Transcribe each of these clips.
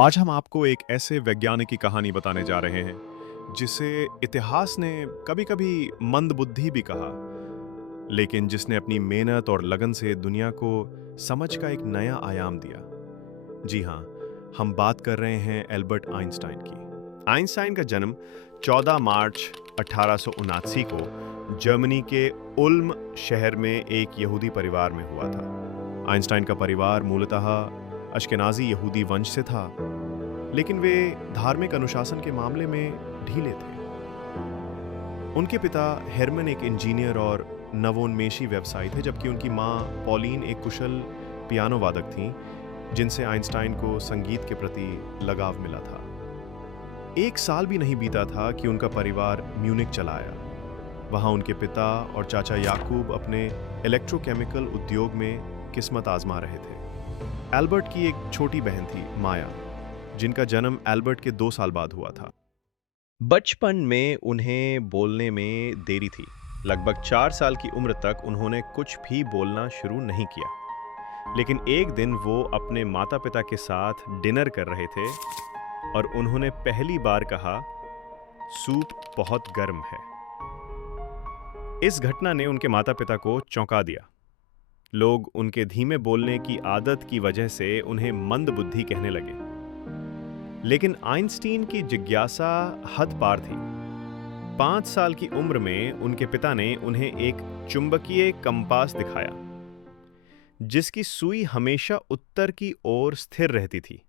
आज हम आपको एक ऐसे वैज्ञानिक की कहानी बताने जा रहे हैं जिसे इतिहास ने कभी-कभी मंदबुद्धि भी कहा, लेकिन जिसने अपनी मेहनत और लगन से दुनिया को समझ का एक नया आयाम दिया। जी हाँ, हम बात कर रहे हैं एल्बर्ट आइंस्टाइन की। आइंस्टाइन का जन्म 14 मार्च 1879 को जर्मनी के उल्म शहर में एक यहूदी परिवार में हुआ था। आइंस्टाइन का परिवार मूलतः अश्केनाज़ी यहूदी वंश से था, लेकिन वे धार्मिक अनुशासन के मामले में ढीले थे। उनके पिता हेरमन एक इंजीनियर और नवोन्मेषी व्यवसायी थे, जबकि उनकी मां पॉलीन एक कुशल पियानो वादक थीं, जिनसे आइंस्टाइन को संगीत के प्रति लगाव मिला था। एक साल भी नहीं बीता था कि उनका परिवार म्यूनिक चला आया। वहां उनके पिता और चाचा याकूब अपने इलेक्ट्रोकेमिकल उद्योग में किस्मत आजमा रहे थे। एल्बर्ट की एक छोटी बहन थी, माया, जिनका जन्म एल्बर्ट के 2 साल बाद हुआ था। बचपन में उन्हें बोलने में देरी थी। लगभग 4 साल की उम्र तक उन्होंने कुछ भी बोलना शुरू नहीं किया। लेकिन एक दिन वो अपने माता-पिता के साथ डिनर कर रहे थे और उन्होंने पहली बार कहा, "सूप बहुत गर्म है।" इस घटना ने उनके माता-पिता को चौंका दिया। लोग उनके धीमे बोलने की आदत की वजह से उन्हें मंदबुद्धि कहने लगे। लेकिन आइंस्टीन की जिज्ञासा हद पार थी। 5 साल की उम्र में उनके पिता ने उन्हें एक चुंबकीय कंपास दिखाया, जिसकी सुई हमेशा उत्तर की ओर स्थिर रहती थी।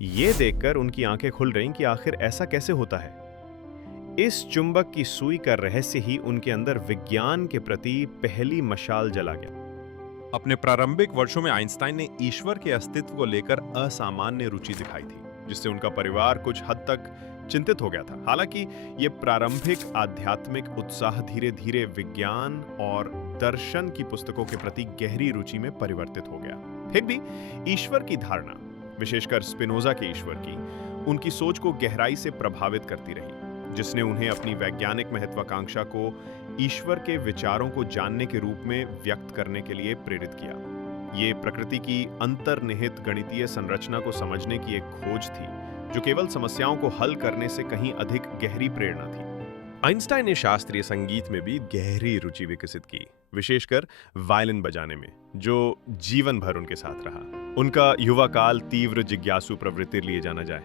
ये देखकर उनकी आंखें खुल गईं कि आखिर ऐसा कैसे होता है। इस चुंबक की सुई का रहस्य ही उनके अंदर विज्ञान के प्रति पहली मशाल जला गया। अपने प्रारंभिक वर्षों में आइंस्टाइन ने ईश्वर के अस्तित्व को लेकर असामान्य रुचि दिखाई थी, जिससे उनका परिवार कुछ हद तक चिंतित हो गया था। हालांकि ये प्रारंभिक आध्यात्मिक उत्साह धीरे धीरे विज्ञान और दर्शन की पुस्तकों के प्रति गहरी रुचि में परिवर्तित हो गया। फिर भी ईश्वर की धारणा, विशेषकर स्पिनोजा के ईश्वर की, उनकी सोच को गहराई से प्रभावित करती रही, जिसने उन्हें अपनी वैज्ञानिक महत्वाकांक्षा को ईश्वर के विचारों को जानने के रूप में व्यक्त करने के लिए प्रेरित किया। ये प्रकृति की अंतर्निहित गणितीय संरचना को समझने की एक खोज थी, जो केवल समस्याओं को हल करने से कहीं अधिक गहरी प्रेरणा थी। आइंस्टाइन ने शास्त्रीय संगीत में भी गहरी रुचि विकसित की, विशेषकर वायलिन बजाने में, जो जीवन भर उनके साथ रहा। उनका युवा काल तीव्र जिज्ञासु प्रवृत्ति लिए जाना जाए।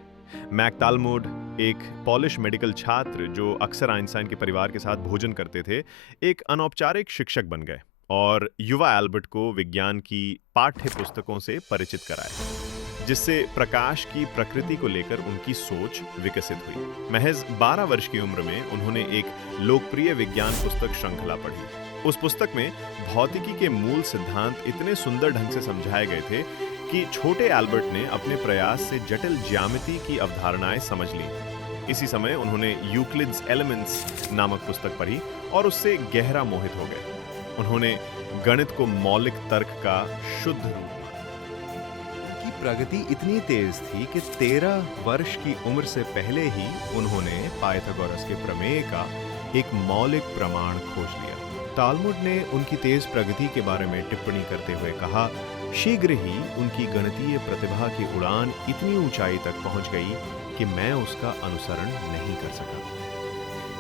मैक तालमोड, एक पॉलिश मेडिकल छात्र जो अक्सर आइंस्टाइन के परिवार के साथ भोजन करते थे, एक अनौपचारिक शिक्षक बन गए और युवा एल्बर्ट को विज्ञान की पाठ्य पुस्तकों से परिचित कराए, जिससे प्रकाश की प्रकृति को लेकर उनकी सोच विकसित हुई। महज 12 वर्ष की उम्र में उन्होंने एक लोकप्रिय विज्ञान पुस्तक श्रृंखला पढ़ी। उस पुस्तक में भौतिकी के मूल सिद्धांत इतने सुंदर ढंग से समझाए गए थे कि छोटे एल्बर्ट ने अपने प्रयास से जटिल ज्यामिति की अवधारणाएं समझ लीं। इसी समय उन्होंने यूक्लिड्स एलिमेंट्स नामक पुस्तक पढ़ी और उससे गहरा मोहित हो गए। उन्होंने गणित को मौलिक तर्क का शुद्ध रूप माना। उनकी प्रगति इतनी तेज थी कि 13 वर्ष की उम्र से पहले ही उन्होंने पाइथागोरस के प्रमेय का एक मौलिक प्रमाण खोज लिया। तालमुड ने उनकी तेज प्रगति के बारे में टिप्पणी करते हुए कहा, शीघ्र ही उनकी गणितीय प्रतिभा की उड़ान इतनी ऊंचाई तक पहुंच गई कि मैं उसका अनुसरण नहीं कर सका।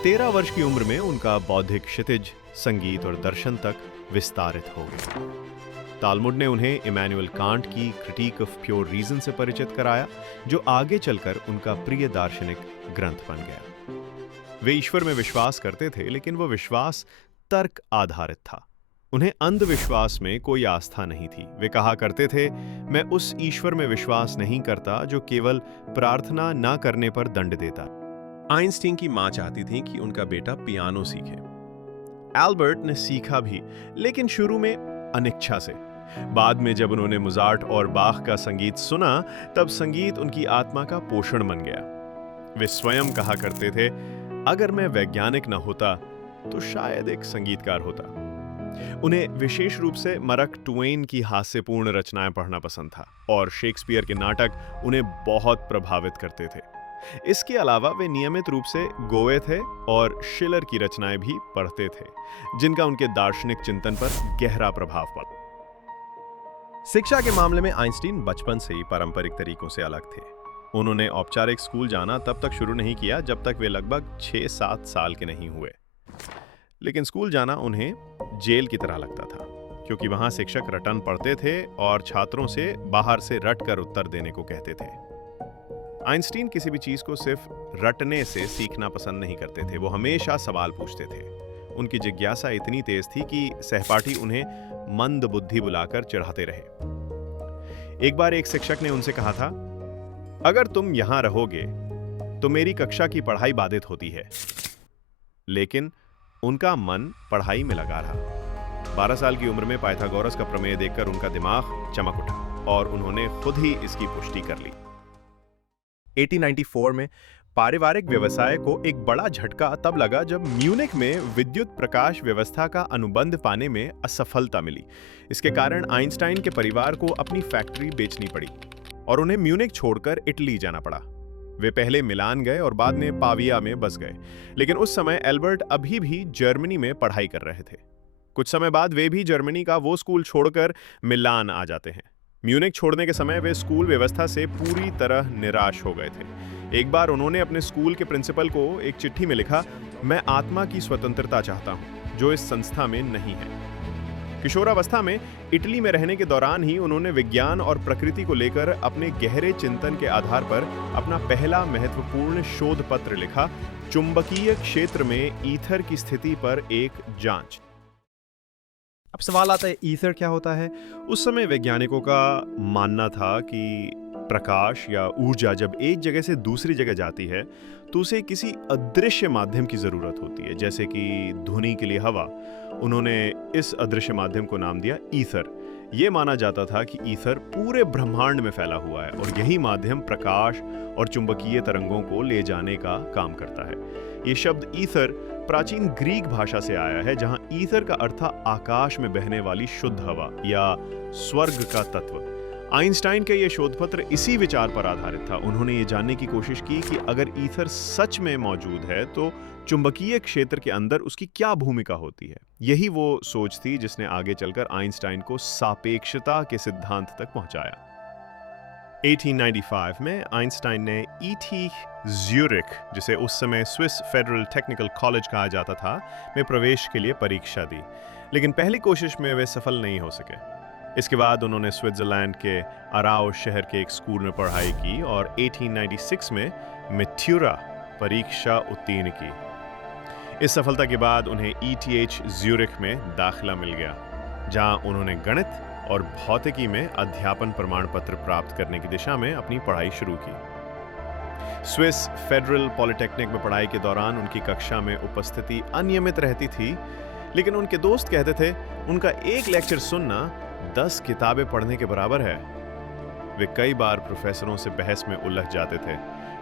13 वर्ष की उम्र में उनका बौद्धिक क्षितिज संगीत और दर्शन तक विस्तारित हो गया। तालमुड ने उन्हें इमैनुअल कांट की क्रिटिक ऑफ प्योर रीजन से परिचित कराया, जो आगे चलकर उनका प्रिय दार्शनिक ग्रंथ बन गया। वे ईश्वर में विश्वास करते थे, लेकिन वो विश्वास तर्क आधारित था। उन्हें अंधविश्वास में कोई आस्था नहीं थी। वे कहा करते थे, मैं उस ईश्वर में विश्वास नहीं करता जो केवल प्रार्थना ना करने पर दंड देता। आइंस्टीन की मां चाहती थी कि उनका बेटा पियानो सीखे। एल्बर्ट ने सीखा भी, लेकिन शुरू में अनिच्छा से। बाद में जब उन्होंने मोजार्ट और बाख का संगीत सुना, तब संगीत उनकी आत्मा का पोषण बन गया। वे स्वयं कहा करते थे, अगर मैं वैज्ञानिक न होता तो शायद एक संगीतकार होता। उन्हें विशेष रूप से मार्क ट्वेन की हास्यपूर्ण रचनाएं पढ़ना पसंद था और शेक्सपियर के नाटक उन्हें बहुत प्रभावित करते थे। इसके अलावा वे नियमित रूप से गोए थे और शिलर की रचनाएं भी पढ़ते थे, जिनका उनके दार्शनिक चिंतन पर गहरा प्रभाव पड़ा। शिक्षा के मामले में आइंस्टीन बचपन से ही पारंपरिक तरीकों से अलग थे। उन्होंने औपचारिक स्कूल जाना तब तक शुरू नहीं किया जब तक वे लगभग 6-7 साल के नहीं हुए। लेकिन स्कूल जाना उन्हें जेल की तरह लगता था, क्योंकि वहां शिक्षक रटन पढ़ते थे और छात्रों से बाहर से रट कर उत्तर देने को कहते थे। आइंस्टीन किसी भी चीज को सिर्फ रटने से सीखना पसंद नहीं करते थे, वो हमेशा सवाल पूछते थे। उनकी जिज्ञासा इतनी तेज थी कि सहपाठी उन्हें मंद बुद्धि बुलाकर चिढ़ाते रहे। एक बार एक शिक्षक ने उनसे कहा था, अगर तुम यहां रहोगे तो मेरी कक्षा की पढ़ाई बाधित होती है। लेकिन उनका मन पढ़ाई में लगा रहा। 12 साल की उम्र में पाइथागोरस का प्रमेय देखकर उनका दिमाग चमक उठा और उन्होंने खुद ही इसकी पुष्टि कर ली। 1894 में पारिवारिक व्यवसाय को एक बड़ा झटका तब लगा जब म्यूनिख में विद्युत प्रकाश व्यवस्था का अनुबंध पाने में असफलता मिली। इसके कारण आइंस्टाइन के परिवार को अपनी फैक्ट्री बेचनी पड़ी और उन्हें म्यूनिख छोड़कर इटली जाना पड़ा। वे पहले मिलान गए और बाद में पाविया में बस गए, लेकिन उस समय एल्बर्ट अभी भी जर्मनी में पढ़ाई कर रहे थे। कुछ समय बाद वे भी जर्मनी का वो स्कूल छोड़कर मिलान आ जाते हैं। म्यूनिख छोड़ने के समय वे स्कूल व्यवस्था से पूरी तरह निराश हो गए थे। एक बार उन्होंने अपने स्कूल के प्रिंसिपल को एक चिट्ठी में लिखा, मैं आत्मा की स्वतंत्रता चाहता हूं, जो इस संस्था में नहीं है। किशोरावस्था में इटली में रहने के दौरान ही उन्होंने विज्ञान और प्रकृति को लेकर अपने गहरे चिंतन के आधार पर अपना पहला महत्वपूर्ण शोध पत्र लिखा, चुंबकीय क्षेत्र में ईथर की स्थिति पर एक जांच। अब सवाल आता है, ईथर क्या होता है? उस समय वैज्ञानिकों का मानना था कि प्रकाश या ऊर्जा जब एक जगह से दूसरी जगह जाती है तो उसे किसी अदृश्य माध्यम की जरूरत होती है, जैसे कि ध्वनि के लिए हवा। उन्होंने इस अदृश्य माध्यम को नाम दिया ईथर। यह माना जाता था कि ईथर पूरे ब्रह्मांड में फैला हुआ है और यही माध्यम प्रकाश और चुंबकीय तरंगों को ले जाने का काम करता है। ये शब्द ईथर प्राचीन ग्रीक भाषा से आया है, जहां ईथर का अर्थ था आकाश में बहने वाली शुद्ध हवा या स्वर्ग का तत्व। आइंस्टाइन के ये शोधपत्र इसी विचार पर आधारित था। उन्होंने ये जानने की कोशिश की कि अगर ईथर सच में मौजूद है तो चुंबकीय क्षेत्र के अंदर उसकी क्या भूमिका होती है। यही वो सोच थी जिसने आगे चलकर आइंस्टाइन को सापेक्षता के सिद्धांत तक पहुंचाया। 1895 में आइंस्टाइन ने ETH ज्यूरिख, जिसे उस समय स्विस फेडरल टेक्निकल कॉलेज कहा जाता था, में प्रवेश के लिए परीक्षा दी, लेकिन पहली कोशिश में वे सफल नहीं हो सके। इसके बाद उन्होंने स्विट्जरलैंड के अराउ शहर के एक स्कूल में पढ़ाई की और 1896 में मैथ्यूरा परीक्षा उत्तीर्ण की। इस सफलता के बाद उन्हें ETH ज्यूरिख में दाखिला मिल गया, जहां उन्होंने गणित और भौतिकी में अध्यापन प्रमाण पत्र प्राप्त करने की दिशा में अपनी पढ़ाई शुरू की। स्विस फेडरल पॉलिटेक्निक में पढ़ाई के दौरान उनकी कक्षा में उपस्थिति अनियमित रहती थी, लेकिन उनके दोस्त कहते थे उनका एक लेक्चर सुनना 10 किताबें पढ़ने के बराबर है। वे कई बार प्रोफेसरों से बहस में उलझ जाते थे।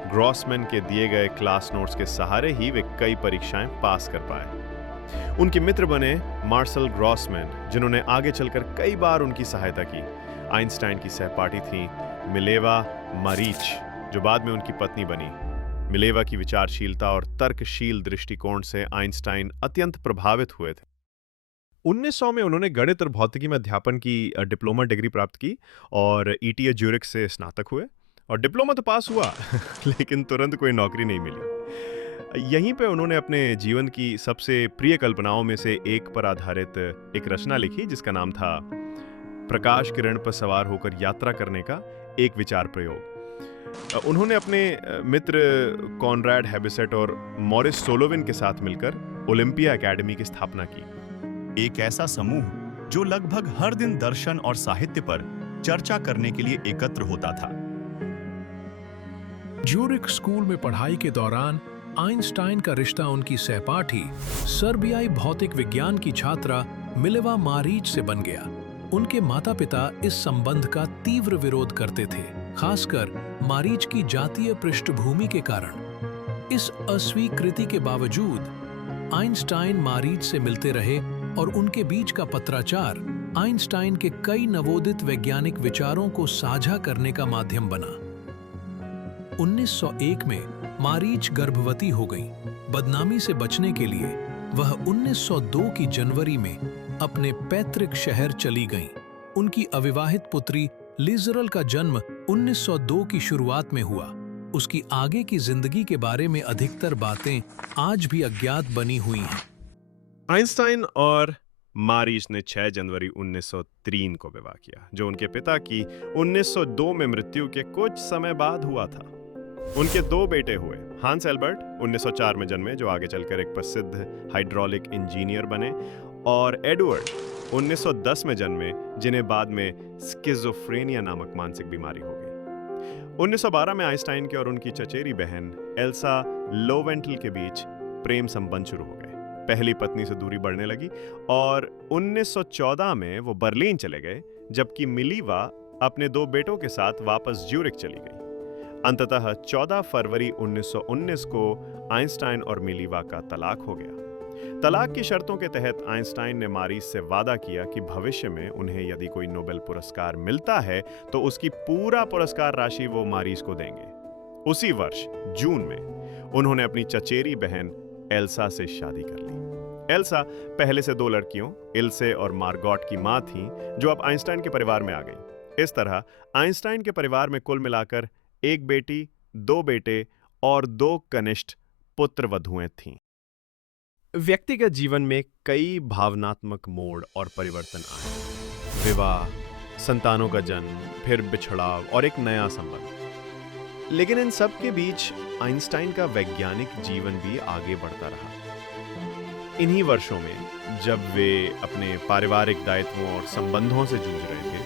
ग्रॉसमैन के दिए गए क्लास नोट्स के सहारे ही वे कई परीक्षाएं पास कर पाए। उनके मित्र बने मार्शल ग्रॉसमैन, जिन्होंने आगे चलकर कई बार उनकी सहायता की। आइंस्टाइन की सहपाठी थी मिलेवा मारीच, जो बाद में उनकी पत्नी बनी। मिलेवा की विचारशीलता और तर्कशील दृष्टिकोण से आइंस्टाइन अत्यंत प्रभावित हुए थे। 1900 में उन्होंने गणित और भौतिकी में अध्यापन की डिप्लोमा डिग्री प्राप्त की और ETH ज्यूरिख से स्नातक हुए। और डिप्लोमा तो पास हुआ लेकिन तुरंत कोई नौकरी नहीं मिली। यहीं पे उन्होंने अपने जीवन की सबसे प्रिय कल्पनाओं में से एक पर आधारित एक रचना लिखी, जिसका नाम था प्रकाश किरण पर सवार होकर यात्रा करने का एक विचार प्रयोग। उन्होंने अपने मित्र कॉनराड हैबिसेट और मॉरिस सोलोविन के साथ मिलकर ओलंपिया एकेडमी की स्थापना की। एक ऐसा समूह जो लगभग हर दिन दर्शन और साहित्य पर चर्चा करने के लिए एकत्र होता था। ज्यूरिख स्कूल में पढ़ाई के दौरान आइंस्टाइन का रिश्ता उनकी सहपाठी सर्बियाई भौतिक विज्ञान की छात्रा मिलेवा मारीच से बन गया। उनके माता-पिता इस संबंध का तीव्र विरोध करते थे, खासकर मारीच की जातीय पृष्ठभूमि के कारण। इस अस्वीकृति के बावजूद आइंस्टाइन मारीच से मिलते रहे और उनके बीच का पत्राचार आइंस्टाइन के कई नवोदित वैज्ञानिक विचारों को साझा करने का माध्यम बना। 1901 में मारीच गर्भवती हो गई। बदनामी से बचने के लिए वह 1902 की जनवरी में अपने पैतृक शहर चली गईं। उनकी अविवाहित पुत्री लिजरल का जन्म 1902 की शुरुआत में हुआ। उसकी आगे की जिंदगी के बारे में अधिकतर बातें आज भी अज्ञात बनी हुई हैं। आइंस्टाइन और मारीच ने 6 जनवरी 1903 को विवाह किया, जो उनके पिता की 1902 में मृत्यु के कुछ समय बाद हुआ था। उनके 2 बेटे हुए, हांस एल्बर्ट 1904 में जन्मे, जो आगे चलकर एक प्रसिद्ध हाइड्रोलिक इंजीनियर बने, और एडवर्ड 1910 में जन्मे, जिन्हें बाद में स्किज़ोफ्रेनिया नामक मानसिक बीमारी हो गई। 1912 में आइंस्टाइन के और उनकी चचेरी बहन एल्सा लोवेंटल के बीच प्रेम संबंध शुरू हो गए। पहली पत्नी से दूरी बढ़ने लगी और 1914 में वो बर्लिन चले गए, जबकि मिलीवा अपने 2 बेटों के साथ वापस ज्यूरिख चली गई। अंततः 14 फरवरी 1919 को आइंस्टाइन और मिलीवा का तलाक हो गया। तलाक की शर्तों के तहत आइंस्टाइन ने मारीच से वादा किया कि भविष्य में उन्हें यदि कोई नोबेल पुरस्कार मिलता है तो उसकी पूरा पुरस्कार राशि वो मारीच को देंगे। उसी वर्ष जून में उन्होंने अपनी चचेरी बहन एल्सा से शादी कर ली। एल्सा पहले से 2 लड़कियों, इल्से और मार्गोट की मां थीं, जो अब आइंस्टाइन के परिवार में आ गई। इस तरह आइंस्टाइन के परिवार में कुल मिलाकर 1 बेटी, 2 बेटे और 2 कनिष्ठ पुत्र वधुएं थीं। व्यक्तिगत जीवन में कई भावनात्मक मोड़ और परिवर्तन आए। विवाह, संतानों का जन्म, फिर बिछड़ाव और एक नया संबंध। लेकिन इन सब के बीच आइंस्टाइन का वैज्ञानिक जीवन भी आगे बढ़ता रहा। इन्हीं वर्षों में, जब वे अपने पारिवारिक दायित्वों और संबंधों से जूझ रहे थे,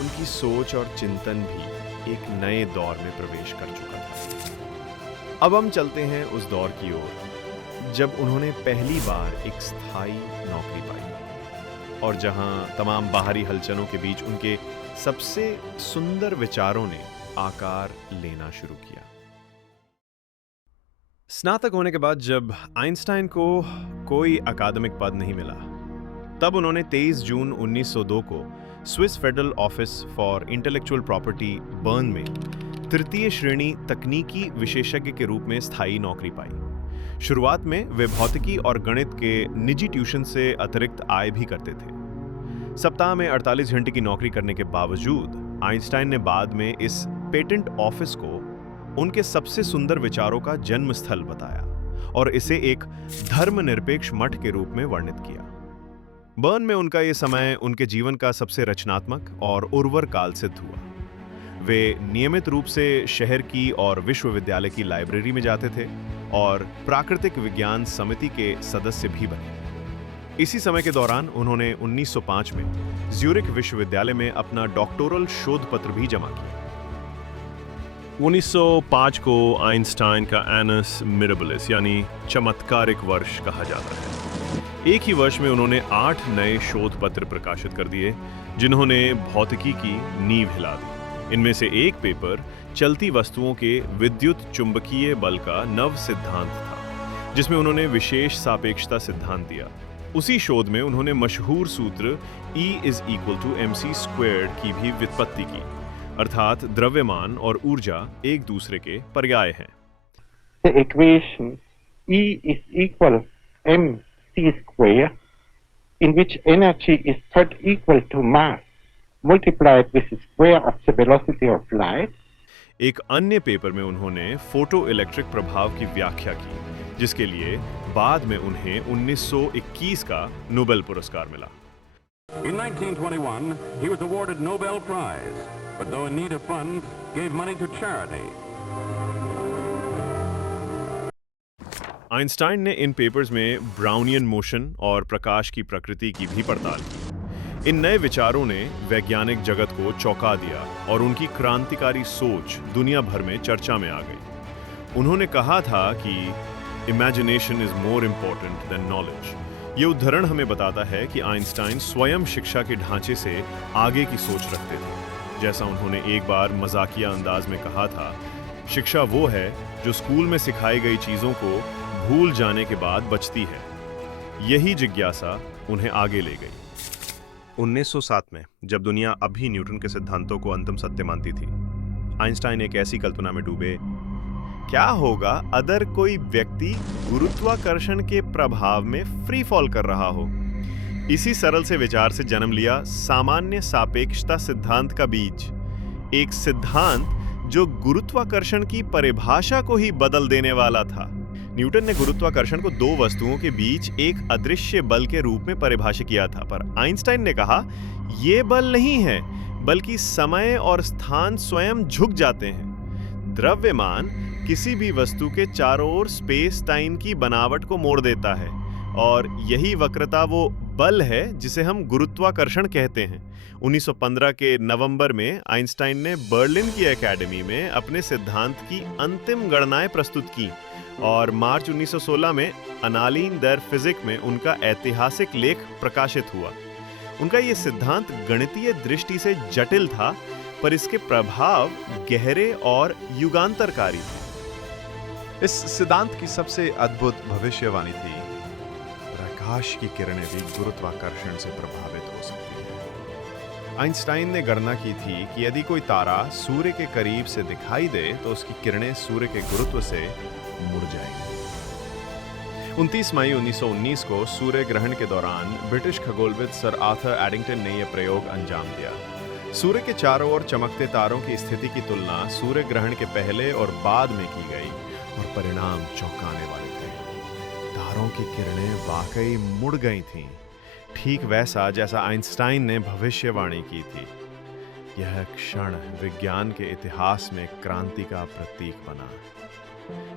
उनकी सोच और चिंतन भी एक नए दौर में प्रवेश कर चुका था। अब हम चलते हैं उस दौर की ओर जब उन्होंने पहली बार एक स्थायी नौकरी पाई और जहां तमाम बाहरी हलचलों के बीच उनके सबसे सुंदर विचारों ने आकार लेना शुरू किया। स्नातक होने के बाद जब आइंस्टाइन को कोई अकादमिक पद नहीं मिला, तब उन्होंने 23 जून 1902 को Swiss federal office for intellectual property burn में 3य श्रेणी तकनीकी विशेषज्ञ के रूप में स्थायी नौकरी पाई। शुरुआत में वे भौतिकी और गणित के निजी ट्यूशन से अतिरिक्त आय भी करते थे। सप्ताह में 48 घंटे की नौकरी करने के बावजूद आइंस्टाइन ने बाद में इस पेटेंट ऑफिस को उनके सबसे सुंदर विचारों का जन्म स्थल बताया और इसे एक धर्मनिरपेक्ष मठ के रूप में वर्णित किया। बर्न में उनका यह समय उनके जीवन का सबसे रचनात्मक और उर्वर काल सिद्ध हुआ। वे नियमित रूप से शहर की और विश्वविद्यालय की लाइब्रेरी में जाते थे और प्राकृतिक विज्ञान समिति के सदस्य भी बने। इसी समय के दौरान उन्होंने 1905 में ज्यूरिख विश्वविद्यालय में अपना डॉक्टोरल शोध पत्र भी जमा किया। 1905 को आइंस्टाइन का एनस मिरेबलिस यानी चमत्कारिक वर्ष कहा जाता है। एक ही वर्ष में उन्होंने 8 नए शोध पत्र प्रकाशित कर दिए, जिन्होंने भौतिकी की नींव हिला दी। इनमें से एक पेपर चलती वस्तुओं के विद्युत चुंबकीय बल का नव सिद्धांत था, जिसमें उन्होंने विशेष सापेक्षता सिद्धांत दिया। उसी शोध में उन्होंने मशहूर सूत्र E = mc² की भी व्युत्पत्ति की, अर्थात द्रव्यमान और ऊर्जा एक दूसरे के पर्याय हैं। The equation E = mc², in which energy is thought equal to mass multiplied with the square of the velocity of light. एक अन्य पेपर में उन्होंने फोटो इलेक्ट्रिक प्रभाव की व्याख्या की, जिसके लिए बाद में उन्हें 1921 का नोबेल पुरस्कार मिला। In 1921, he was awarded Nobel Prize, but though in need of funds, gave money to charity. Einstein ने इन पेपर्स में ब्राउनियन मोशन और प्रकाश की प्रकृति की भी पड़ताल की। इन नए विचारों ने वैज्ञानिक जगत को चौंका दिया और उनकी क्रांतिकारी सोच दुनिया भर में चर्चा में आ गई। उन्होंने कहा था कि imagination is more important then knowledge. ये उदाहरण हमें बताता है कि आइंस्टाइन स्वयं शिक्षा के ढांचे से आगे की सोच रखते थे। जैसा उन्होंने एक बार मजाकिया अंदाज में कहा था, शिक्षा वो है जो स्कूल में सिखाई गई चीज़ों को भूल जाने के बाद बचती है। यही जिज्ञासा उन्हें आगे ले गई। 1907 में जब दुनिया अभी न्यूटन के सिद्धांतों को अंतिम सत्य मानती थी, आइंस्टाइन एक ऐसी कल्पना में डूबे, क्या होगा अगर कोई व्यक्ति गुरुत्वाकर्षण के प्रभाव में फ्री फॉल कर रहा हो? इसी सरल से विचार से जन्म लिया सामान्य सापेक्षता सिद्धांत का बीज, एक सिद्धांत जो गुरुत्वाकर्षण की परिभाषा को ही बदल देने वाला था। न्यूटन ने गुरुत्वाकर्षण को दो वस्तुओं के बीच एक अदृश्य बल के रूप में परिभाषित किया था, पर आइंस्टाइन ने कहा यह बल नहीं है, बल्कि समय और स्थान स्वयं झुक जाते हैं। द्रव्यमान किसी भी वस्तु के चारों ओर स्पेस टाइम की बनावट को मोड़ देता है, और यही वक्रता वो बल है जिसे हम गुरुत्वाकर्षण कहते हैं। 1915 के नवंबर में आइंस्टाइन ने बर्लिन की एकेडमी में अपने सिद्धांत की अंतिम गणनाएं प्रस्तुत की, और मार्च 1916 में अनालीन दर फिजिक में उनका ऐतिहासिक लेख प्रकाशित हुआ। उनका ये सिद्धांत गणितीय दृष्टि से जटिल था, पर इसके प्रभाव गहरे और युगांतरकारी थे। इस सिद्धांत की सबसे अद्भुत भविष्यवाणी थी, प्रकाश की किरणें भी गुरुत्वाकर्षण से प्रभावित हो सकती हैं। आइंस्टाइन ने गणना की थी कि यदि कोई तारा सूर्य के करीब से दिखाई दे तो उसकी किरणें सूर्य के गुरुत्व से मुड़ जाएंगी। 29 मई 1919 को सूर्य ग्रहण के दौरान ब्रिटिश खगोलविद सर आर्थर एडिंगटन ने यह प्रयोग अंजाम दिया। सूर्य के चारों ओर चमकते तारों की स्थिति की तुलना सूर्य ग्रहण के पहले और बाद में की गई, और परिणाम चौंकाने वाले थे। तारों की किरणें वाकई मुड़ गई थीं, ठीक वैसा जैसा आइंस्टाइन ने भविष्यवाणी की थी। यह क्षण विज्ञान के इतिहास में क्रांति का प्रतीक बना।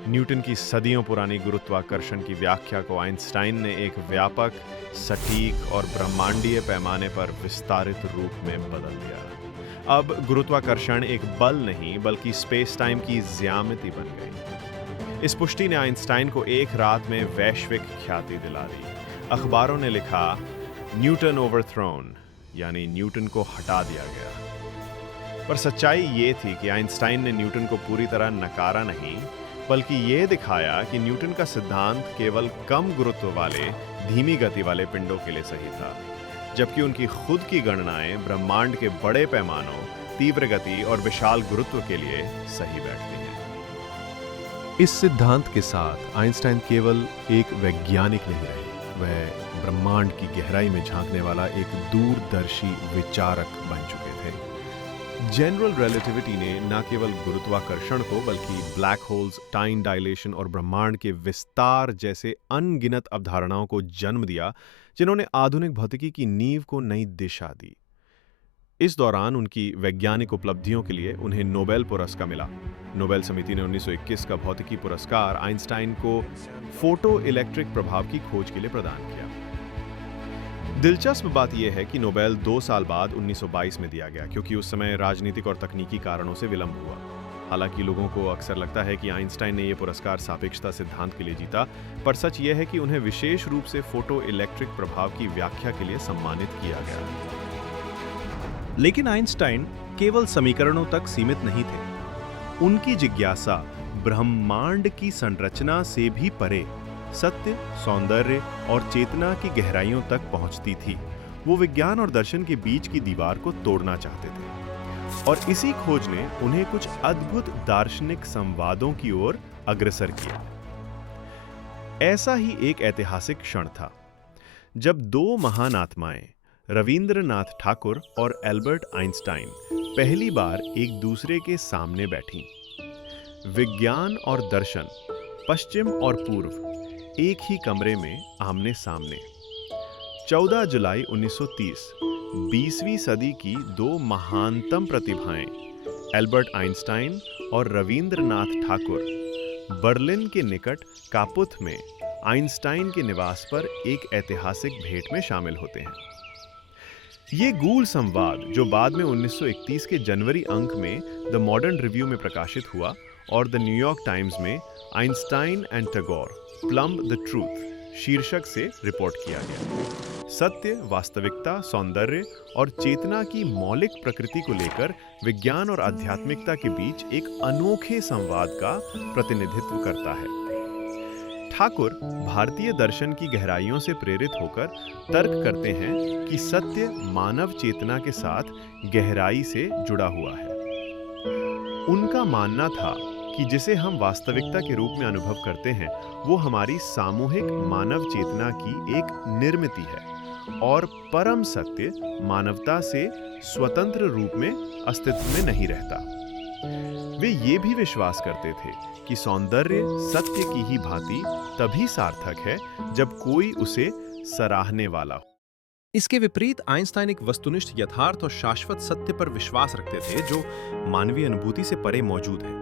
न्यूटन की सदियों पुरानी गुरुत्वाकर्षण की व्याख्या को आइंस्टाइन ने एक व्यापक, सटीक और ब्रह्मांडीय पैमाने पर विस्तारित रूप में बदल दिया। अब गुरुत्वाकर्षण एक बल नहीं बल्कि स्पेस टाइम की ज्यामिति बन गई। इस पुष्टि ने आइंस्टाइन को एक रात में वैश्विक ख्याति दिला दी। अखबारों ने लिखा, न्यूटन ओवरथ्रोन, यानी न्यूटन को हटा दिया गया। पर सच्चाई ये थी कि आइंस्टाइन ने न्यूटन को पूरी तरह नकारा नहीं, बल्कि ये दिखाया कि न्यूटन का सिद्धांत केवल कम गुरुत्व वाले, धीमी गति वाले पिंडों के लिए सही था, जबकि उनकी खुद की गणनाएं ब्रह्मांड के बड़े पैमानों, तीव्र गति और विशाल गुरुत्व के लिए सही बैठती हैं। इस सिद्धांत के साथ आइंस्टाइन केवल एक वैज्ञानिक नहीं रहे, वह ब्रह्मांड की गहराई में झांकने वाला एक दूरदर्शी विचारक बन चुके थे। जनरल रिलेटिविटी ने न केवल गुरुत्वाकर्षण को बल्कि ब्लैक होल्स, टाइम डायलेशन और ब्रह्मांड के विस्तार जैसे अनगिनत अवधारणाओं को जन्म दिया, जिन्होंने आधुनिक भौतिकी की नींव को नई दिशा दी। इस दौरान उनकी वैज्ञानिक उपलब्धियों के लिए उन्हें नोबेल पुरस्कार मिला। नोबेल समिति ने 1921 का भौतिकी पुरस्कार आइंस्टाइन को फोटो इलेक्ट्रिक प्रभाव की खोज के लिए प्रदान किया। दिलचस्प बात यह है कि नोबेल 2 साल बाद 1922 में दिया गया, क्योंकि उस समय राजनीतिक और तकनीकी कारणों से विलंब हुआ। हालांकि लोगों को अक्सर लगता है कि आइंस्टाइन ने यह पुरस्कार सापेक्षता सिद्धांत के लिए जीता, पर सच यह है कि उन्हें विशेष रूप से फोटो इलेक्ट्रिक प्रभाव की व्याख्या के लिए सम्मानित किया गया। लेकिन आइंस्टाइन केवल समीकरणों तक सीमित नहीं थे। उनकी जिज्ञासा ब्रह्मांड की संरचना से भी परे सत्य, सौंदर्य और चेतना की गहराइयों तक पहुंचती थी। वो विज्ञान और दर्शन के बीच की दीवार को तोड़ना चाहते थे, और इसी खोज ने उन्हें कुछ अद्भुत दार्शनिक संवादों की ओर अग्रसर किया। ऐसा ही एक ऐतिहासिक क्षण था जब दो महान आत्माएं, रविंद्रनाथ ठाकुर और एल्बर्ट आइंस्टाइन, पहली बार एक दूसरे के सामने बैठी। विज्ञान और दर्शन, पश्चिम और पूर्व, एक ही कमरे में आमने सामने। 14 जुलाई 1930, 20वीं सदी की दो महानतम प्रतिभाएं, एल्बर्ट आइंस्टाइन और रविंद्रनाथ ठाकुर, बर्लिन के निकट कापुथ में आइंस्टाइन के निवास पर एक ऐतिहासिक भेंट में शामिल होते हैं। ये गूढ़ संवाद, जो बाद में 1931 के जनवरी अंक में द मॉडर्न रिव्यू में प्रकाशित हुआ और द न्यूयॉर्क टाइम्स में Einstein and Tagore plumb the truth शीर्षक से रिपोर्ट किया गया। सत्य, वास्तविकता, सौंदर्य और चेतना की मौलिक प्रकृति को लेकर विज्ञान और आध्यात्मिकता के बीच एक अनोखे संवाद का प्रतिनिधित्व करता है। ठाकुर भारतीय दर्शन की गहराइयों से प्रेरित होकर तर्क करते हैं कि सत्य मानव चेतना के साथ गहराई से जुड़ा हुआ है। उनका मानना था कि जिसे हम वास्तविकता के रूप में अनुभव करते हैं, वो हमारी सामूहिक मानव चेतना की एक निर्मिति है, और परम सत्य मानवता से स्वतंत्र रूप में अस्तित्व में नहीं रहता। वे ये भी विश्वास करते थे कि सौंदर्य सत्य की ही भांति तभी सार्थक है जब कोई उसे सराहने वाला हो। इसके विपरीत आइंस्टाइन एक वस्तुनिष्ठ यथार्थ और शाश्वत सत्य पर विश्वास रखते थे जो मानवीय अनुभूति से परे मौजूद है।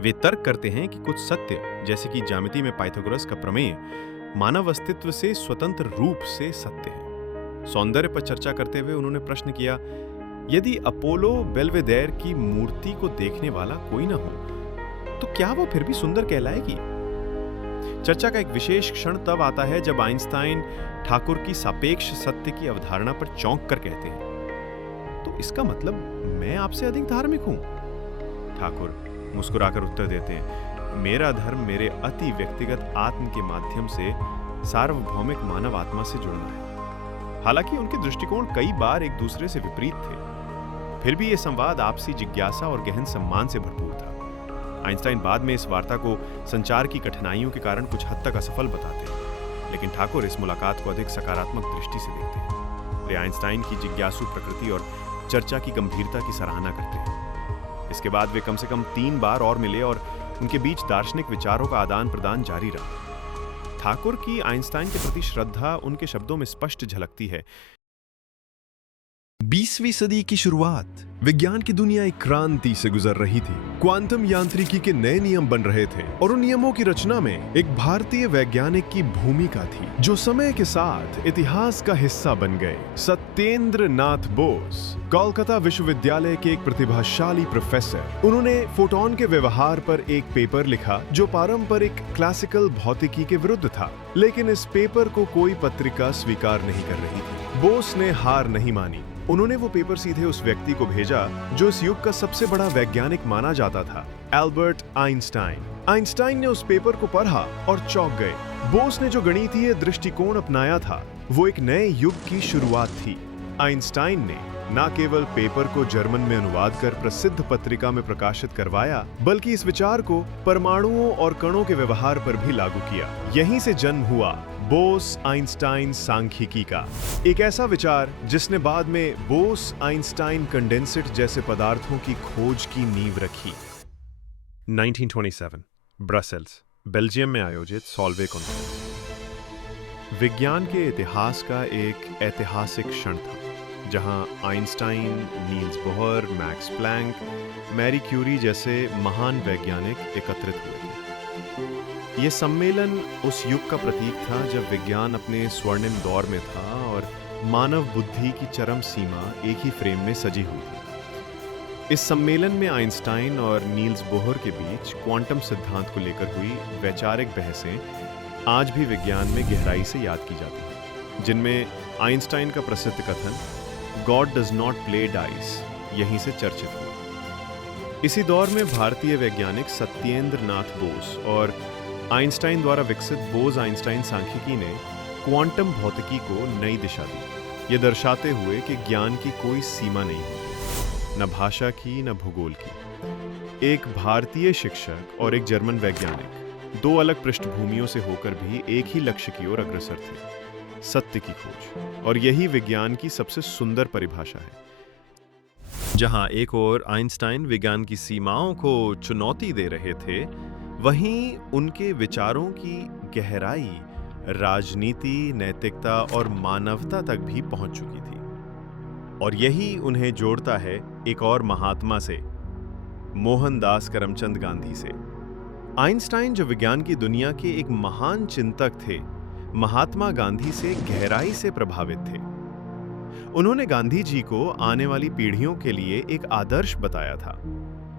वे तर्क करते हैं कि कुछ सत्य, जैसे कि ज्यामिति में पाइथागोरस का प्रमेय, मानव अस्तित्व से स्वतंत्र रूप से सत्य है। सौंदर्य पर चर्चा करते हुए उन्होंने प्रश्न किया, यदि अपोलो बेल्वेदेर की मूर्ति को देखने वाला कोई ना हो तो क्या वो फिर भी सुंदर कहलाएगी? चर्चा का एक विशेष क्षण तब आता है जब आइंस्टाइन ठाकुर की सापेक्ष सत्य की अवधारणा पर चौंक कर कहते हैं, तो इसका मतलब मैं आपसे अधिक धार्मिक हूं? ठाकुर मुस्कुराकर उत्तर देते हैं, मेरा धर्म मेरे अति व्यक्तिगत आत्म के माध्यम से सार्वभौमिक मानव आत्मा से जुड़ना है। हालांकि उनके दृष्टिकोण कई बार एक दूसरे से विपरीत थे, फिर भी यह संवाद आपसी जिज्ञासा और गहन सम्मान से भरपूर था। आइंस्टाइन बाद में इस वार्ता को संचार की कठिनाइयों के कारण कुछ हद तक असफल बताते हैं, लेकिन ठाकुर इस मुलाकात को अधिक सकारात्मक दृष्टि से देखते हैं। वे आइंस्टाइन की जिज्ञासु प्रकृति और चर्चा की गंभीरता की सराहना करते हैं। इसके बाद वे कम से कम 3 बार और मिले और उनके बीच दार्शनिक विचारों का आदान प्रदान जारी रहा। ठाकुर की आइंस्टाइन के प्रति श्रद्धा उनके शब्दों में स्पष्ट झलकती है। 20वीं सदी की शुरुआत, विज्ञान की दुनिया एक क्रांति से गुजर रही थी। क्वांटम यांत्रिकी के नए नियम बन रहे थे और उन नियमों की रचना में एक भारतीय वैज्ञानिक की भूमिका थी जो समय के साथ इतिहास का हिस्सा बन गए। सत्येंद्र नाथ बोस, कोलकाता विश्वविद्यालय के एक प्रतिभाशाली प्रोफेसर, उन्होंने फोटॉन के व्यवहार पर एक पेपर लिखा जो पारंपरिक क्लासिकल भौतिकी के विरुद्ध था, लेकिन इस पेपर को कोई पत्रिका स्वीकार नहीं कर रही थी। बोस ने हार नहीं मानी। उन्होंने वो पेपर सीधे उस व्यक्ति को भेजा जो इस युग का सबसे बड़ा वैज्ञानिक माना जाता था, एल्बर्ट आइंस्टाइन। आइंस्टाइन ने उस पेपर को पढ़ा और चौंक गए। बोस ने जो गणितीय दृष्टिकोण अपनाया था वो एक नए युग की शुरुआत थी। आइंस्टाइन ने न केवल पेपर को जर्मन में अनुवाद कर प्रसिद्ध पत्रिका में प्रकाशित करवाया, बल्कि इस विचार को परमाणुओं और कणों के व्यवहार पर भी लागू किया। यहीं से जन्म हुआ बोस आइंस्टाइन सांख्यिकी का, एक ऐसा विचार जिसने बाद में बोस आइंस्टाइन कंडेंसेट जैसे पदार्थों की खोज की नींव रखी। 1927 ब्रसेल्स, बेल्जियम में आयोजित सॉल्वे कॉन्फ्रेंस विज्ञान के इतिहास का एक ऐतिहासिक क्षण था, जहां Einstein, Niels Bohr, Max Planck, Marie Curie जैसे महान वैज्ञानिक एकत्रित हुए थे। ये सम्मेलन उस युग का प्रतीक था जब विज्ञान अपने स्वर्णिम दौर में था और मानव बुद्धि की चरम सीमा एक ही फ्रेम में सजी हुई थी। इस सम्मेलन में आइंस्टाइन और नील्स बोहर के बीच क्वांटम सिद्धांत को लेकर हुई वैचारिक बहसें आज भी विज्ञान में गहराई से याद की जाती हैं, जिनमें आइंस्टाइन का प्रसिद्ध कथन God does not play dice यहीं से चर्चित हुआ। इसी दौर में भारतीय वैज्ञानिक सत्येंद्र नाथ बोस और आइंस्टाइन द्वारा विकसित बोस आइंस्टाइन सांख्यिकी ने क्वांटम भौतिकी को नई दिशा दी, ये दर्शाते हुए कि ज्ञान की कोई सीमा नहीं होती, न भाषा की न भूगोल की। एक भारतीय शिक्षक और एक जर्मन वैज्ञानिक 2 अलग पृष्ठभूमियों से होकर भी एक ही लक्ष्य की ओर अग्रसर थे, सत्य की खोज। और यही विज्ञान की सबसे सुंदर परिभाषा है। जहां एक ओर आइंस्टाइन विज्ञान की सीमाओं को चुनौती दे रहे थे, वहीं उनके विचारों की गहराई राजनीति, नैतिकता और मानवता तक भी पहुंच चुकी थी। और यही उन्हें जोड़ता है एक और महात्मा से, मोहनदास करमचंद गांधी से। आइंस्टाइन जो विज्ञान की दुनिया के एक महान चिंतक थे, महात्मा गांधी से गहराई से प्रभावित थे। उन्होंने गांधी जी को आने वाली पीढ़ियों के लिए एक आदर्श बताया था।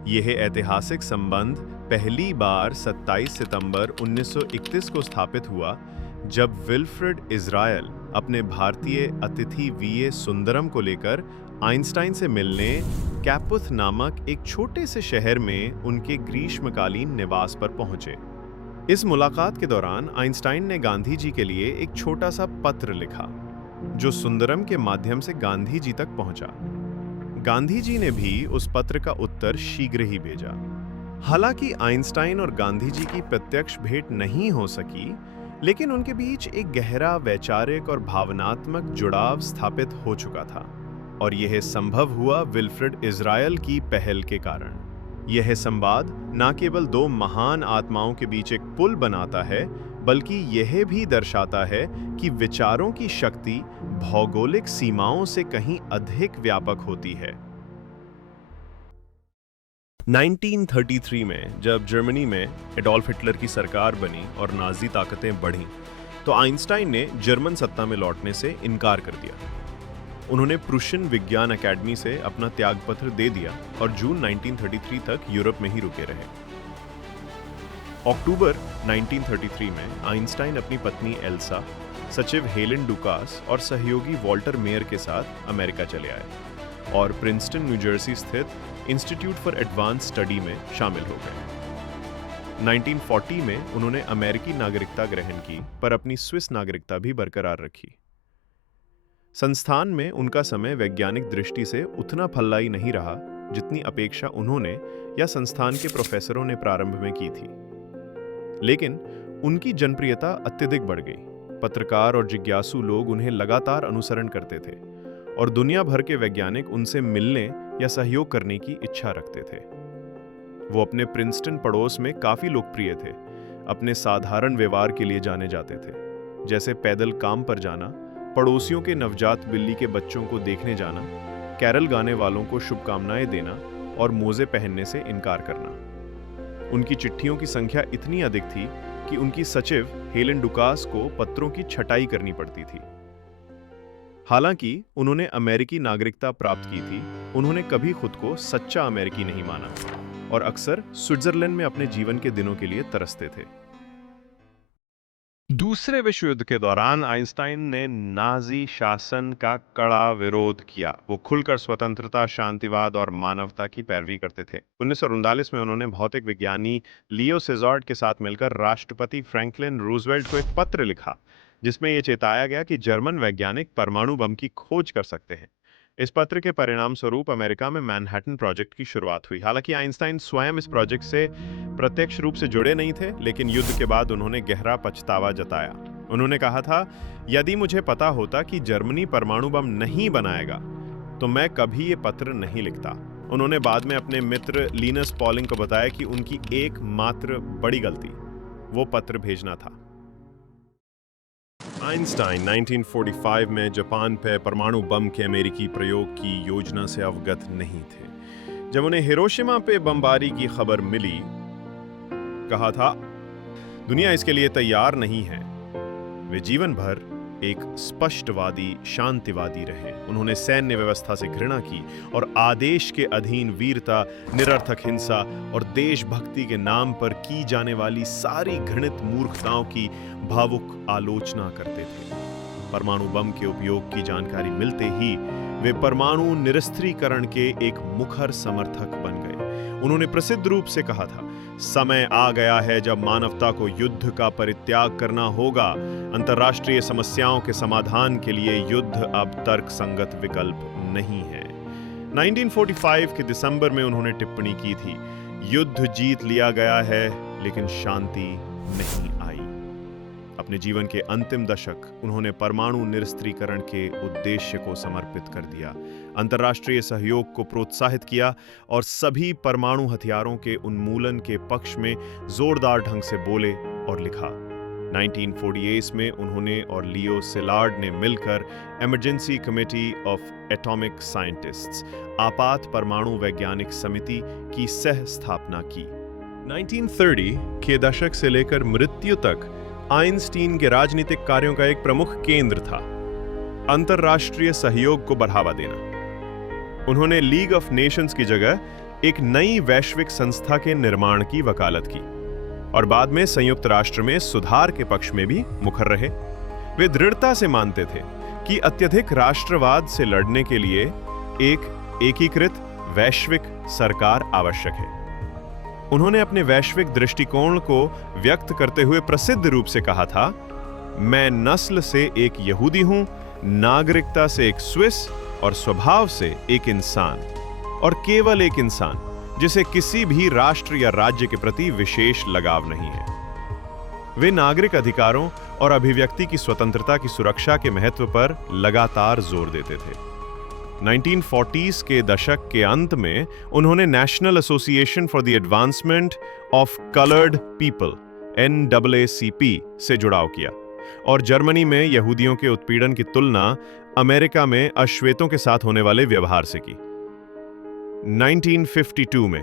यह ऐतिहासिक संबंध पहली बार 27 सितंबर 1931 को स्थापित हुआ, जब विल्फ्रेड इज़राइल अपने भारतीय अतिथि वीए सुंदरम को लेकर आइंस्टाइन से मिलने कैपुथ नामक एक छोटे से शहर में उनके ग्रीष्मकालीन निवास पर पहुंचे। इस मुलाकात के दौरान आइंस्टाइन ने गांधी जी के लिए एक छोटा सा पत्र लिखा, जो सुंदरम के माध्यम से गांधी जी तक पहुंचा। गांधी जी ने भी उस पत्र का उत्तर शीघ्र ही भेजा। हालांकि आइंस्टाइन और गांधी जी की प्रत्यक्ष भेंट नहीं हो सकी, लेकिन उनके बीच एक गहरा वैचारिक और भावनात्मक जुड़ाव स्थापित हो चुका था, और यह संभव हुआ विल्फ्रेड इज़राइल की पहल के कारण। यह संवाद न केवल दो महान आत्माओं के बीच एक पुल बनाता है, बल्कि यह भी दर्शाता है कि विचारों की शक्ति भौगोलिक सीमाओं से कहीं अधिक व्यापक होती है। 1933 में जब जर्मनी में एडोल्फ हिटलर की सरकार बनी और नाजी ताकतें बढ़ीं, तो आइंस्टाइन ने जर्मन सत्ता में लौटने से इनकार कर दिया। उन्होंने प्रूशियन विज्ञान अकेडमी से अपना त्यागपत्र दे दिया और जून 1933 तक यूरोप में ही रुके रहे। अक्टूबर 1933 में आइंस्टाइन अपनी पत्नी एल्सा, सचिव हेलेन डुकास और सहयोगी वॉल्टर मेयर के साथ अमेरिका चले आए और प्रिंसटन, न्यू जर्सी स्थित इंस्टीट्यूट फॉर एडवांस स्टडी में शामिल हो गए। 1940 में उन्होंने अमेरिकी नागरिकता ग्रहण की, पर अपनी स्विस नागरिकता भी बरकरार रखी। संस्थान में उनका समय वैज्ञानिक दृष्टि से उतना फलदायी नहीं रहा जितनी अपेक्षा उन्होंने या संस्थान के प्रोफेसरों ने प्रारंभ में की थी, लेकिन उनकी जनप्रियता अत्यधिक बढ़ गई। पत्रकार और जिज्ञासु लोग उन्हें लगातार अनुसरण करते थे और दुनिया भर के वैज्ञानिक उनसे मिलने या सहयोग करने की इच्छा रखते थे। वो अपने प्रिंसटन पड़ोस में काफी लोकप्रिय थे। अपने साधारण व्यवहार के लिए जाने जाते थे, जैसे पैदल काम पर जाना, पड़ोसियों के नवजात बिल्ली के बच्चों को देखने जाना, कैरल गाने वालों को शुभकामनाएं देना और मोजे पहनने से इनकार करना। उनकी चिट्ठियों की संख्या इतनी अधिक थी कि उनकी सचिव हेलेन डुकास को पत्रों की छटाई करनी पड़ती थी। हालांकि उन्होंने अमेरिकी नागरिकता प्राप्त की थी, उन्होंने कभी खुद को सच्चा अमेरिकी नहीं माना और अक्सर स्विट्जरलैंड में अपने जीवन के दिनों के लिए तरसते थे। दूसरे विश्व युद्ध के दौरान आइंस्टाइन ने नाजी शासन का कड़ा विरोध किया। वो खुलकर स्वतंत्रता, शांतिवाद और मानवता की पैरवी करते थे। 1939 में उन्होंने भौतिक विज्ञानी लियो सेजार्ड के साथ मिलकर राष्ट्रपति फ्रैंकलिन रूजवेल्ट को एक पत्र लिखा, जिसमें यह चेताया गया कि जर्मन वैज्ञानिक परमाणु बम की खोज कर सकते हैं। इस पत्र के परिणाम स्वरूप अमेरिका में मैनहट्टन प्रोजेक्ट की शुरुआत हुई। हालांकि आइंस्टाइन स्वयं इस प्रोजेक्ट से प्रत्यक्ष रूप से जुड़े नहीं थे, लेकिन युद्ध के बाद उन्होंने गहरा पछतावा जताया। उन्होंने कहा था, यदि मुझे पता होता कि जर्मनी परमाणु बम नहीं बनाएगा तो मैं कभी ये पत्र नहीं लिखता। उन्होंने बाद में अपने मित्र लिनस पॉलिंग को बताया कि उनकी एकमात्र बड़ी गलती वो पत्र भेजना था। आइंस्टाइन 1945 में जापान पर परमाणु बम के अमेरिकी प्रयोग की योजना से अवगत नहीं थे। जब उन्हें हिरोशिमा पे बमबारी की खबर मिली, कहा था, दुनिया इसके लिए तैयार नहीं है। वे जीवन भर एक स्पष्टवादी, शांतिवादी रहे। उन्होंने सैन्य व्यवस्था से घृणा की और आदेश के अधीन वीरता, निरर्थक हिंसा और देशभक्ति के नाम पर की जाने वाली सारी घृणित मूर्खताओं की भावुक आलोचना करते थे। परमाणु बम के उपयोग की जानकारी मिलते ही वे परमाणु निरस्त्रीकरण के एक मुखर समर्थक बन गए। उन्होंने प्रसिद्ध रूप से कहा था, समय आ गया है जब मानवता को युद्ध का परित्याग करना होगा। अंतर्राष्ट्रीय समस्याओं के समाधान के लिए युद्ध अब तर्कसंगत विकल्प नहीं है। 1945 के दिसंबर में उन्होंने टिप्पणी की थी, युद्ध जीत लिया गया है लेकिन शांति नहीं आई। अपने जीवन के अंतिम दशक उन्होंने परमाणु निरस्त्रीकरण के उद्देश्य को समर्पित कर दिया, अंतर्राष्ट्रीय सहयोग को प्रोत्साहित किया और सभी परमाणु हथियारों के उन्मूलन के पक्ष में जोरदार ढंग से बोले और लिखा। 1948 में उन्होंने और लियो सेलार्ड ने मिलकर emergency committee of atomic scientists, आपात परमाणु वैज्ञानिक समिति की सह स्थापना की। 1930 के दशक से लेकर मृत्यु तक आइंस्टीन के राजनीतिक कार्यों का एक प्रमुख केंद्र था अंतर्राष्ट्रीय सहयोग को बढ़ावा देना। उन्होंने लीग ऑफ नेशंस की जगह एक नई वैश्विक संस्था के निर्माण की वकालत की और बाद में संयुक्त राष्ट्र में सुधार के पक्ष में भी मुखर रहे। वे दृढ़ता से मानते थे कि अत्यधिक राष्ट्रवाद से लड़ने के लिए एक एकीकृत वैश्विक सरकार आवश्यक है। उन्होंने अपने वैश्विक दृष्टिकोण को व्यक्त करते हुए प्रसिद्ध रूप से कहा था, मैं नस्ल से एक यहूदी हूं, नागरिकता से एक स्विस और स्वभाव से एक इंसान, और केवल एक इंसान जिसे किसी भी राष्ट्र या राज्य के प्रति विशेष लगाव नहीं है। वे नागरिक अधिकारों और अभिव्यक्ति की स्वतंत्रता की सुरक्षा के महत्व पर लगातार जोर देते थे। 1940s के दशक के अंत में उन्होंने national association for the advancement of coloured people NAACP से जुड़ाव किया और जर्मनी में यहूदियों के उत्पीड़न की तुलना अमेरिका में अश्वेतों के साथ होने वाले व्यवहार से की। 1952 में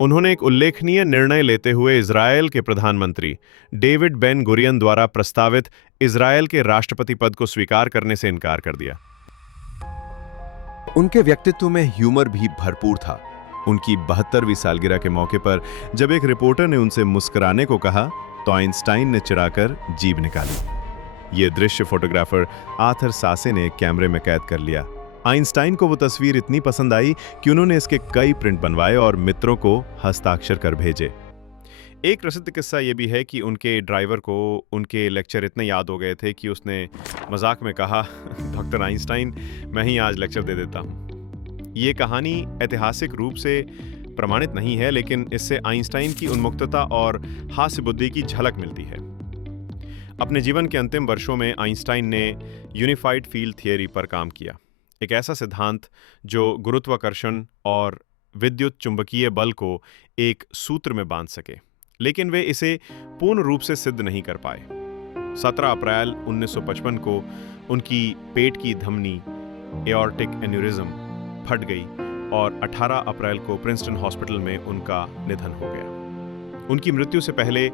उन्होंने एक उल्लेखनीय निर्णय लेते हुए इजरायल के प्रधानमंत्री डेविड बेन गुरियन द्वारा प्रस्तावित इजरायल के राष्ट्रपति पद को स्वीकार करने से इनकार कर दिया। उनके व्यक्तित्व में ह्यूमर भी भरपूर था। उनकी 72वीं सालगिरह के मौके पर जब एक रिपोर्टर ने उनसे मुस्कुराने को कहा तो आइंस्टाइन ने चिढ़ाकर जीभ निकाली। ये दृश्य फोटोग्राफर आर्थर सासे ने कैमरे में कैद कर लिया। आइंस्टाइन को वो तस्वीर इतनी पसंद आई कि उन्होंने इसके कई प्रिंट बनवाए और मित्रों को हस्ताक्षर कर भेजे। एक प्रसिद्ध किस्सा ये भी है कि उनके ड्राइवर को उनके लेक्चर इतने याद हो गए थे कि उसने मजाक में कहा, डॉक्टर आइंस्टाइन, मैं ही आज लेक्चर दे देता हूँ। ये कहानी ऐतिहासिक रूप से प्रमाणित नहीं है, लेकिन इससे आइंस्टाइन की उन्मुक्तता और हास्य बुद्धि की झलक मिलती है। अपने जीवन के अंतिम वर्षों में आइंस्टाइन ने यूनिफाइड फील्ड थियरी पर काम किया, एक ऐसा सिद्धांत जो गुरुत्वाकर्षण और विद्युत चुंबकीय बल को एक सूत्र में बांध सके, लेकिन वे इसे पूर्ण रूप से सिद्ध नहीं कर पाए। 17 अप्रैल 1955 को उनकी पेट की धमनी एओर्टिक एन्यूरिज्म फट गई और 18 अप्रैल को प्रिंसटन हॉस्पिटल में उनका निधन हो गया। उनकी मृत्यु से पहले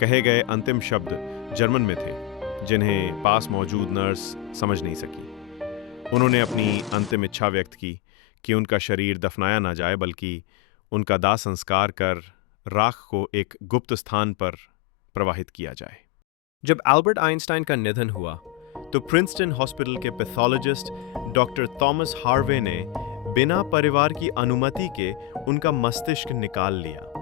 कहे गए अंतिम शब्द जर्मन में थे, जिन्हें पास मौजूद नर्स समझ नहीं सकी। उन्होंने अपनी अंतिम इच्छा व्यक्त की कि उनका शरीर दफनाया ना जाए, बल्कि उनका दाह संस्कार कर राख को एक गुप्त स्थान पर प्रवाहित किया जाए। जब एल्बर्ट आइंस्टाइन का निधन हुआ तो प्रिंसटन हॉस्पिटल के पैथोलॉजिस्ट डॉक्टर थॉमस हार्वे ने बिना परिवार की अनुमति के उनका मस्तिष्क निकाल लिया।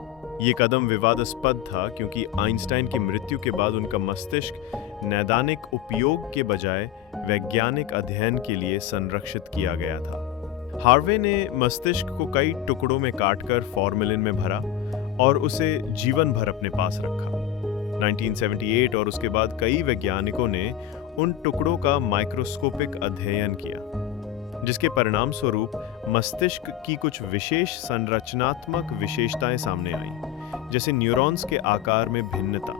ये कदम विवादास्पद था क्योंकि आइंस्टाइन की मृत्यु के बाद उनका मस्तिष्क नैदानिक उपयोग के बजाय वैज्ञानिक अध्ययन के लिए संरक्षित किया गया था। हार्वे ने मस्तिष्क को कई टुकड़ों में काटकर फॉर्मेलिन में भरा और उसे जीवन भर अपने पास रखा। 1978 और उसके बाद कई वैज्ञानिकों ने उन टुकड़ों का माइक्रोस्कोपिक अध्ययन किया, जिसके परिणाम स्वरूप मस्तिष्क की कुछ विशेष संरचनात्मक विशेषताएं सामने आईं, जैसे न्यूरॉन्स के आकार में भिन्नता।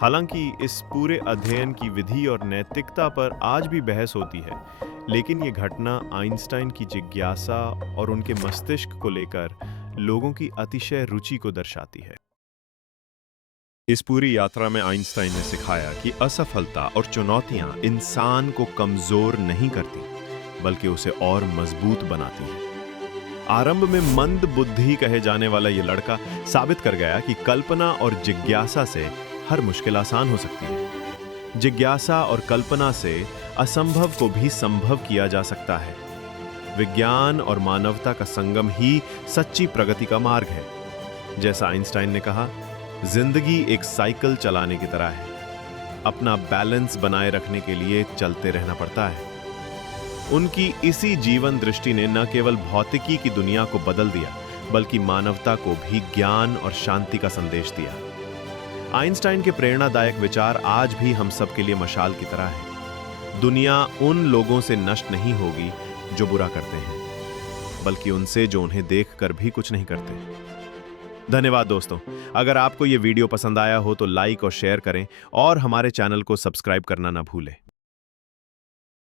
हालांकि इस पूरे अध्ययन की विधि और नैतिकता पर आज भी बहस होती है, लेकिन ये घटना आइंस्टाइन की जिज्ञासा और उनके मस्तिष्क को लेकर लोगों की अतिशय रुचि को दर्शाती है। इस पूरी यात्रा में आइंस्टाइन ने सिखाया कि असफलता और चुनौतियां इंसान को कमजोर नहीं करती, बल्कि उसे और मजबूत बनाती हैं। आरंभ में मंद बुद्धि कहे जाने वाला ये लड़का साबित कर गया कि कल्पना और जिज्ञासा से हर मुश्किल आसान हो सकती है। जिज्ञासा और कल्पना से असंभव को भी संभव किया जा सकता है। विज्ञान और मानवता का संगम ही सच्ची प्रगति का मार्ग है। जैसा आइंस्टाइन ने कहा, जिंदगी एक साइकिल चलाने की तरह है। अपना बैलेंस बनाए रखने के लिए चलते रहना पड़ता है। उनकी इसी जीवन दृष्टि ने न केवल भौतिकी की दुनिया को बदल दिया, बल्कि मानवता को भी ज्ञान और शांति का संदेश दिया। आइंस्टाइन के प्रेरणादायक विचार आज भी हम सब के लिए मशाल की तरह है। दुनिया उन लोगों से नष्ट नहीं होगी जो बुरा करते हैं, बल्कि उनसे जो उन्हें देखकर भी कुछ नहीं करते। धन्यवाद दोस्तों। अगर आपको ये वीडियो पसंद आया हो तो लाइक और शेयर करें और हमारे चैनल को सब्सक्राइब करना ना भूलें।